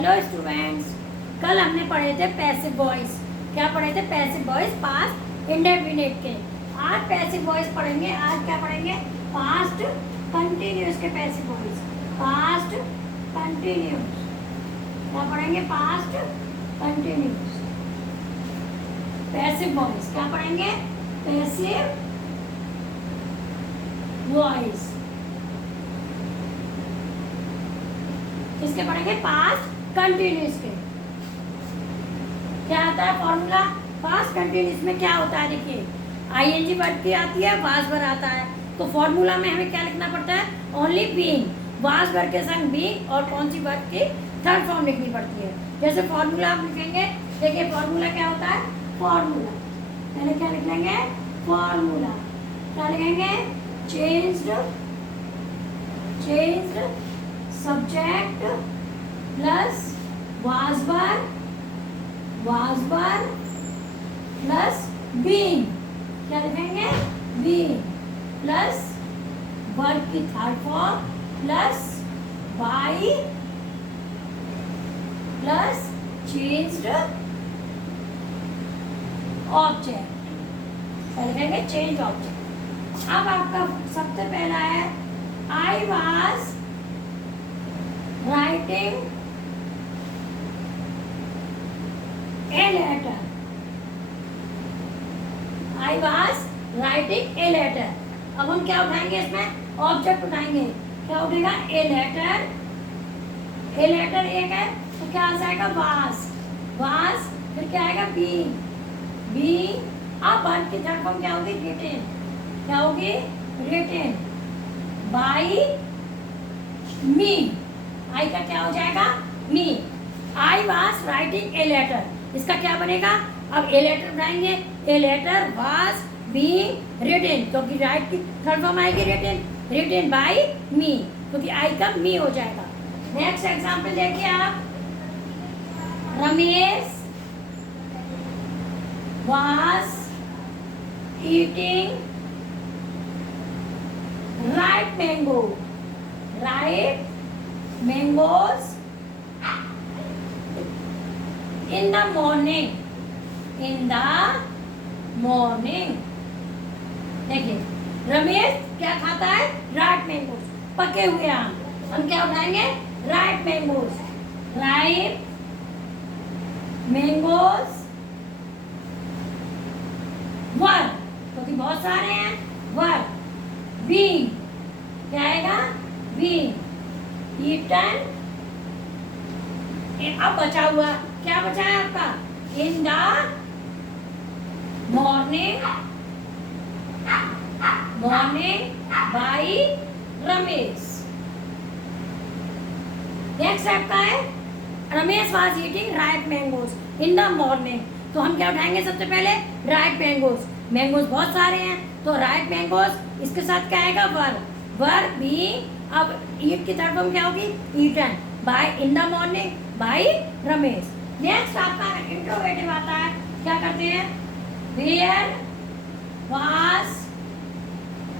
Hello students, कल हमने पढ़े थे पैसिव वॉइस। क्या पढ़े थे? पैसिव वॉइस पास्ट इंडेफिनिट के। आज पैसिव वॉइस पढ़ेंगे। आज क्या पढ़ेंगे? पास्ट कंटिन्यूस के पैसिव वॉइस। पास्ट कंटिन्यूस क्या पढ़ेंगे? Past continuous passive voice. क्या पढ़ेंगे? Passive voice. इसके पढ़ेंगे पास्ट कंटिन्यूस के। क्या आता है फॉर्मूला? पास्ट कंटिन्यूस में क्या होता है? देखिए, आईएनजी वर्ब की आती है, वाज वर्ब आता है। तो फॉर्मूला में हमें क्या लिखना पड़ता है? Only being. वाज वर्ब के संग बीइंग और कौन सी वर्ब की थर्ड फॉर्म लिखनी पड़ती है। जैसे फॉर्मूला हम लिखेंगे, देखिए फॉर्मूला क्या होता है? फॉर्मूला पहले क्या लिख लेंगे? फॉर्मूला। क्या लिखेंगे? Changed subject plus was verb plus being। क्या लिखेंगे? being प्लस वर्ब की third form plus by plus changed object. क्या लिखेंगे? Change object. अब आपका सबसे पहला है I was writing a letter। I was writing a letter। अब हम क्या उठाएंगे? इसमें ऑब्जेक्ट उठाएंगे। क्या उठेगा? a letter। a letter एक है तो क्या आ जाएगा? was। फिर क्या आएगा? being। अब वर्ब की थर्ड फॉर्म क्या होगी? written। क्या होगी? written by me। आई का क्या हो जाएगा? Me. I was writing a letter. इसका क्या बनेगा? अब ए लेटर बनाएंगे। A letter was being written, क्योंकि राइट की थर्ड फॉर्म आएगी रिटन बाय मी, क्योंकि आई का मी हो जाएगा। नेक्स्ट एग्जांपल देखिए आप। Ramesh was eating right mango. Right mangoes in the morning। देखिए, रमेश क्या खाता है? राइट मैंगोज, पके हुए आम। हम क्या उठाएंगे? Right mangoes. Right mangoes verb, क्योंकि बहुत सारे हैं। वर्ब बीइंग क्या आएगा? Being eaten. अब बचा हुआ क्या बचा है आपका? In the morning by Ramesh. Next आपका है Ramesh was eating right mangoes in the morning. तो हम क्या उठाएंगे? सबसे पहले राइट मैंगोज। मैंगोज बहुत सारे हैं तो राइट मैंगोज, इसके साथ क्या आएगा? Verb being. अब ईट की थर्ड फॉर्म क्या होगी? Eaten by in the morning by Ramesh. Next आपका इंट्रोगेटिव आता है। क्या करते हैं? Where was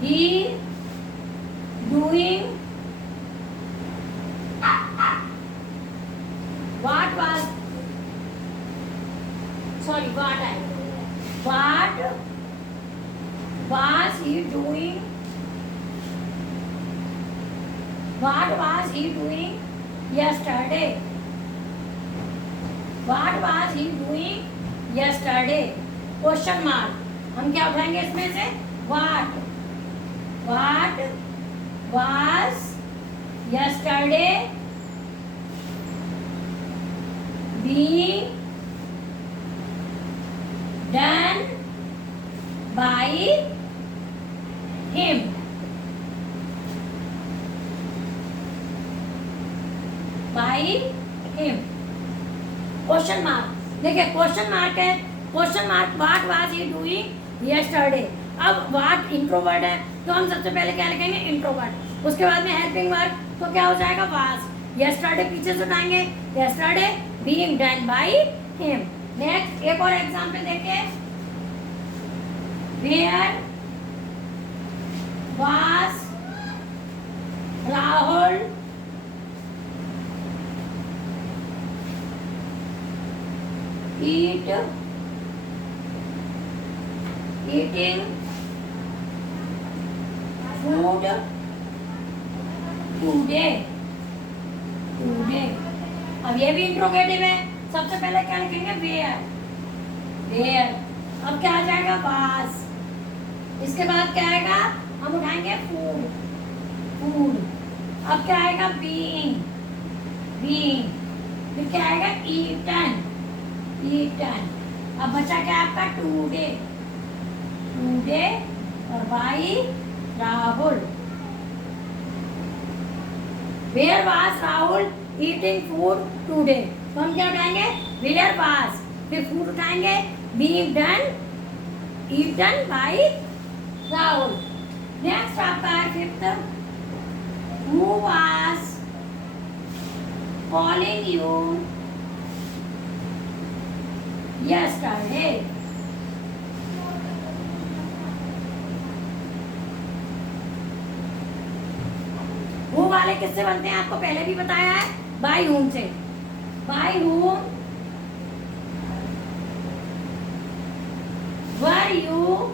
he doing. What was he doing. What was he doing yesterday? What was he doing yesterday? Question mark. हम क्या उठाएंगे इसमें से? What was yesterday being done by him? By him। Question mark. देखिए question mark है। Question mark what was he doing yesterday. अब what introvert है तो हम सबसे पहले क्या लिखेंगे? इंट्रोवर्ड। उसके बाद में हेल्पिंग वर्ब तो क्या हो जाएगा? वाज। यस्टरडे पीछे से उठाएंगे। Yesterday being done by him. Next एक और एग्जांपल देखिए। Where was Rahul eat, eating food today, today. अब ये भी इंट्रोगेटिव है। सबसे पहले क्या लिखेंगे? Where, where. अब क्या आ जाएगा? वास। इसके बाद क्या आएगा? हम उठाएंगे फूड, फूड। अब क्या आएगा? Being, being. फिर क्या आएगा? Eaten, eaten. अब बचा क्या आपका? टुडे, टुडे और by Rahul. Where was Rahul eating food today. तो हम क्या उठाएंगे? वेयर वाज, फिर फूड उठाएंगे, being done, eaten by Rahul. Next आपका है fifth, who was calling you yesterday. Who वाले किससे बनते हैं? आपको पहले भी बताया है, बाय हूम से। By whom were you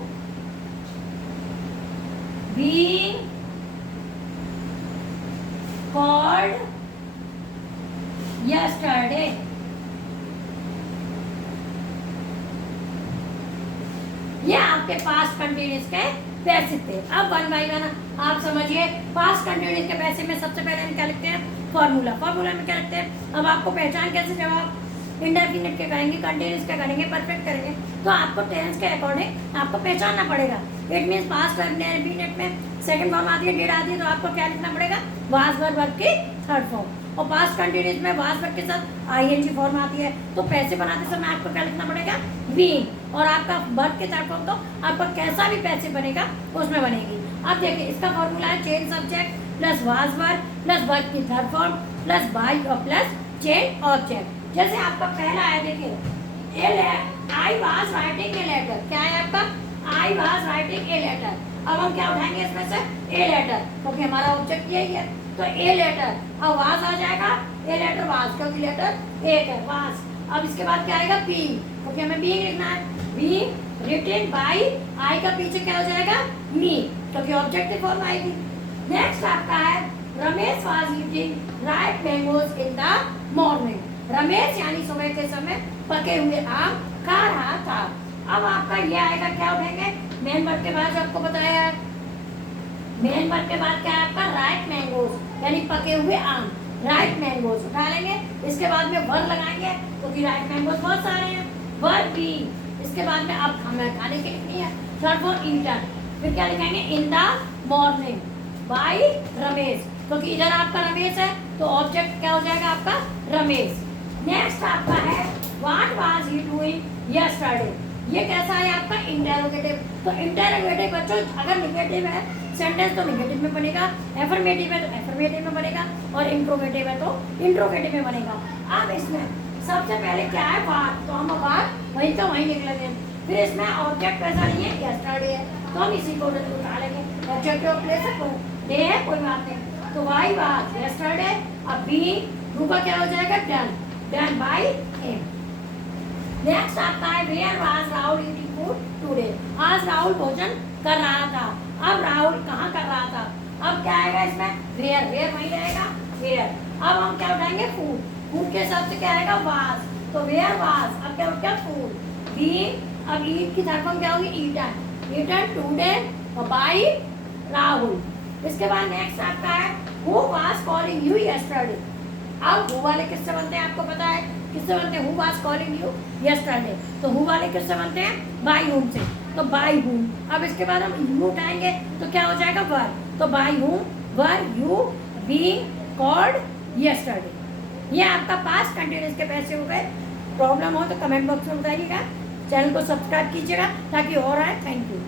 being called yesterday। ये आपके पास्ट कंटिन्यूस के पैसे थे। अब वन बाई वन आप समझिए। पास्ट कंटिन्यूस के पैसे में सबसे पहले हम क्या लिखते हैं? फॉर्मूला। फॉर्मूला में क्या लिखते हैं? अब आपको पहचान कैसे? जब आप इंडेफिनिट के करेंगे, कंटिन्यूस के करेंगे, परफेक्ट करेंगे, तो आपको टेंस के अकॉर्डिंग आपको पहचानना पड़ेगा। इट मीन्स पास्ट इंडेफिनिट में सेकंड फॉर्म आती है, डेट आती है, तो आपको क्या लिखना पड़ेगा? वाज वर वर्ब की थर्ड फॉर्म। और पास्ट कंटिन्यूस में वाज वर्ब के साथ आईएनजी फॉर्म आती है, तो पैसे बनाते समय आपको क्या लिखना पड़ेगा? बीइंग। और आपका वर्ब के थर्ड फॉर्म तो आपका कैसा भी पैसे बनेगा उसमें बनेगी। अब देखिए इसका फॉर्मूला है change subject plus was verb plus verb की थर्ड फॉर्म प्लस बाई और प्लस चेंज ऑब्जेक्ट। जैसे आपका पहला है, देखिए I was writing a letter. क्या है आपका? I was writing a letter. अब हम क्या उठाएंगे इसमें से? ए लेटर, क्योंकि हमारा ऑब्जेक्ट यही है, तो ए लेटर। अब वाज आ जाएगा, ए लेटर वाज, क्योंकि लेटर एक है, वाज। अब इसके बाद क्या आएगा? बीइंग, क्योंकि हमें बीइंग लिखना है। बीइंग रिटन बाय, आई का पीछे क्या हो जाएगा? मी, क्योंकि ऑब्जेक्टिव फॉर्म आएगी। नेक्स्ट आपका है Ramesh was eating right mangoes in the morning. Ramesh यानी सुबह के समय पके हुए आम खा रहा था। अब आपका ये आएगा, क्या उठेंगे? मेन वर्ब के बाद जो आपको बताया है, मेन वर्ब के बाद क्या है आपका? राइट मैंगोज यानी पके हुए आम, राइट मैंगोज उठा लेंगे। इसके बाद में वर लगाएंगे, क्योंकि राइट मैंगोज बहुत सारे हैं। वर बी, इसके बाद में अब हमें खाने के लिखनी है थर्ड फॉर ईटर। फिर क्या लिखेंगे? In the morning by Ramesh, क्योंकि इधर आपका रमेश है, तो ऑब्जेक्ट क्या हो जाएगा आपका? रमेश। नेक्स्ट आपका है what was he doing yesterday. ये कैसा है आपका? इंटेरोगेटिव। तो इंटेरोगेटिव बच्चों अगर निगेटिव है सेंटेंस तो निगेटिव में बनेगा, एफर्मेटिव है तो एफर्मेटिव में बनेगा, और इंट्रोगेटिव है तो इंट्रोगेटिव में बनेगा। अब इसमें सबसे पहले क्या है? व्हाट, तो हम व्हाट वहीं तो वहीं लिख लेंगे। फिर इसमें ऑब्जेक्ट कैसा नहीं है? यस्टरडे है, तो हम इसी को उठा लेंगे। ऑब्जेक्ट ऑफ प्लेस है, डे है, कोई बात नहीं, तो वाई वाज यस्टरडे। अब बी टू का क्या हो जाएगा? Done, done by him. Next आपका है where was Rahul eating food today. आज राहुल भोजन कर रहा था। अब राहुल कहाँ कर रहा था? अब क्या आएगा इसमें? वेयर, वेयर वहीं रहेगा, वेयर। अब हम क्या उठाएंगे? फूड, फूड के हिसाब से क्या आएगा? वाज, तो वेयर वाज। अब क्या उठा? फूड। बी, अब ईट की थर्ड फॉर्म क्या होगी? ईटन, ईटन टुडे और बाय राहुल। इसके बाद नेक्स्ट आपका है who was calling you yesterday. अब हु वाले किससे बनते हैं आपको पता है? किससे बनते हैं? Who was calling you yesterday. तो हु वाले किससे बनते हैं? बाय हूम से, तो बाय हूम। अब इसके बाद हम यू उठाएंगे तो क्या हो जाएगा? वर, तो bye whom were you being called yesterday. ये आपका पास्ट कंटिन्यूस के पैसे हो गए। प्रॉब्लम हो तो कमेंट बॉक्स में बताइएगा, चैनल को सब्सक्राइब कीजिएगा ताकि और आए। Thank you.